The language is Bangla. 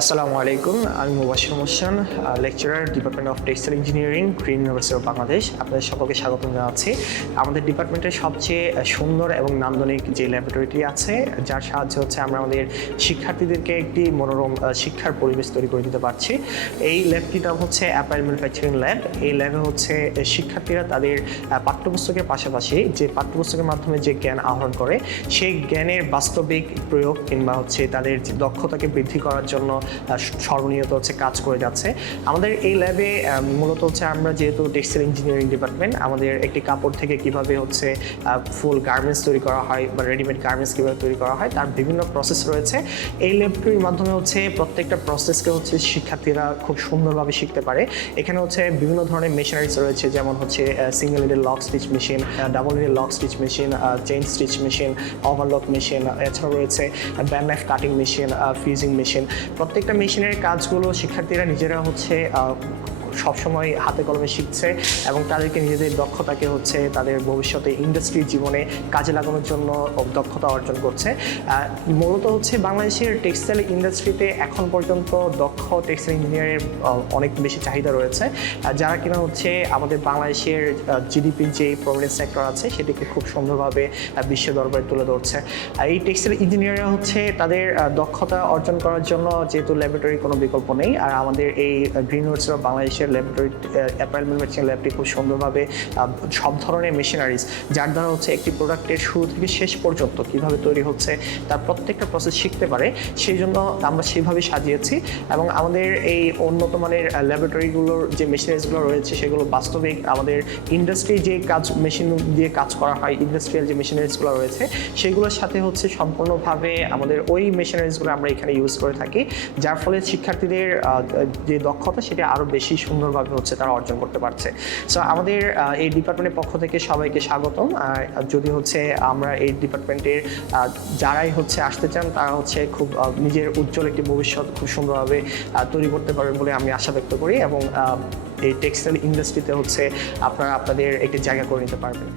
আসসালামু আলাইকুম, আমি 𝗘𝘅𝗽𝗍𝗂, lecturer department of textile engineering, Green University of Bangladesh. আপনাদের সকলকে স্বাগত জানাচ্ছি। আমাদের ডিপার্টমেন্টের সবচেয়ে সুন্দর এবং নান্দনিক যে ল্যাবরেটরিটি আছে, যার সাহায্যে হচ্ছে আমরা আমাদের শিক্ষার্থীদেরকে একটি মনোরম শিক্ষার পরিবেশ তৈরি করে দিতে পারছি। এই ল্যাবটির নাম হচ্ছে অ্যাপারেল ম্যানুফ্যাকচারিং ল্যাব। এই ল্যাবে হচ্ছে শিক্ষার্থীরা তাদের পাঠ্যপুস্তকের পাশাপাশি যে পাঠ্যপুস্তকের মাধ্যমে যে জ্ঞান আহরণ করে, সেই জ্ঞানের বাস্তবিক প্রয়োগ কিংবা হচ্ছে তাদের দক্ষতাকে বৃদ্ধি করার জন্য সর্বনিয়ত হচ্ছে কাজ করে যাচ্ছে। আমাদের এই ল্যাবে মূলত হচ্ছে আমরা যেহেতু টেক্সটাইল ইঞ্জিনিয়ারিং ডিপার্টমেন্ট, আমাদের একটি কাপড় থেকে কিভাবে হচ্ছে ফুল গার্মেন্টস তৈরি করা হয় বা রেডিমেড গার্মেন্টস কীভাবে তৈরি করা হয় তার বিভিন্ন প্রসেস রয়েছে। এই ল্যাবটির মাধ্যমে হচ্ছে প্রত্যেকটা প্রসেসকে হচ্ছে শিক্ষার্থীরা খুব সুন্দরভাবে শিখতে পারে। এখানে হচ্ছে বিভিন্ন ধরনের মেশিনারিজ রয়েছে, যেমন হচ্ছে single needle lock stitch machine, double needle lock stitch machine, chain stitch machine, overlock machine, এছাড়াও রয়েছে band knife cutting machine, fusing machine. প্রত্যেকটা মেশিনের কাজগুলো শিক্ষার্থীরা নিজেরা হচ্ছে সবসময় হাতে কলমে শিখছে এবং তাদেরকে নিজেদের দক্ষতাকে হচ্ছে তাদের ভবিষ্যতে ইন্ডাস্ট্রি জীবনে কাজে লাগানোর জন্য দক্ষতা অর্জন করছে। মূলত হচ্ছে বাংলাদেশের টেক্সটাইল ইন্ডাস্ট্রিতে এখন পর্যন্ত দক্ষ টেক্সটাইল ইঞ্জিনিয়ারের অনেক বেশি চাহিদা রয়েছে, যারা কিনা হচ্ছে আমাদের বাংলাদেশের জিডিপির যে প্রভিডেন্স সেক্টর আছে সেটিকে খুব সুন্দরভাবে বিশ্ব দরবারে তুলে ধরছে। এই টেক্সটাইল ইঞ্জিনিয়াররা হচ্ছে তাদের দক্ষতা অর্জন করার জন্য যেহেতু ল্যাবরেটরি কোনো বিকল্প নেই, আর আমাদের এই গ্রিন ইউনিভার্সিটি অফ বাংলাদেশের ল্যাবরেটরি অ্যাপারেল ম্যানুফ্যাকচারিং ল্যাবটি খুব সুন্দরভাবে সব ধরনের মেশিনারিজ, যার দ্বারা হচ্ছে একটি প্রোডাক্টের শুরু থেকে শেষ পর্যন্ত কীভাবে তৈরি হচ্ছে তার প্রত্যেকটা প্রসেস শিখতে পারে, সেই জন্য আমরা সেভাবে সাজিয়েছি। এবং আমাদের এই উন্নত মানের ল্যাবরেটরিগুলোর যে মেশিনারিজগুলো রয়েছে সেগুলো বাস্তবিক আমাদের ইন্ডাস্ট্রি যে কাজ মেশিন দিয়ে কাজ করা হয়, ইন্ডাস্ট্রিয়াল যে মেশিনারিজগুলো রয়েছে সেগুলোর সাথে হচ্ছে সম্পূর্ণভাবে আমাদের ওই মেশিনারিজগুলো আমরা এখানে ইউজ করে থাকি, যার ফলে শিক্ষার্থীদের যে দক্ষতা সেটা আরও বেশি সুন্দরভাবে হচ্ছে তারা অর্জন করতে পারছে। সো আমাদের এই ডিপার্টমেন্টের পক্ষ থেকে সবাইকে স্বাগতম। যদি হচ্ছে আমরা এই ডিপার্টমেন্টের যারাই হচ্ছে আসতে চান তারা হচ্ছে খুব নিজের উজ্জ্বল একটি ভবিষ্যৎ খুব সুন্দরভাবে তৈরি করতে পারবেন বলে আমি আশা ব্যক্ত করি এবং এই টেক্সটাইল ইন্ডাস্ট্রিতে হচ্ছে আপনারা আপনাদের একটি জায়গা করে নিতে পারবেন।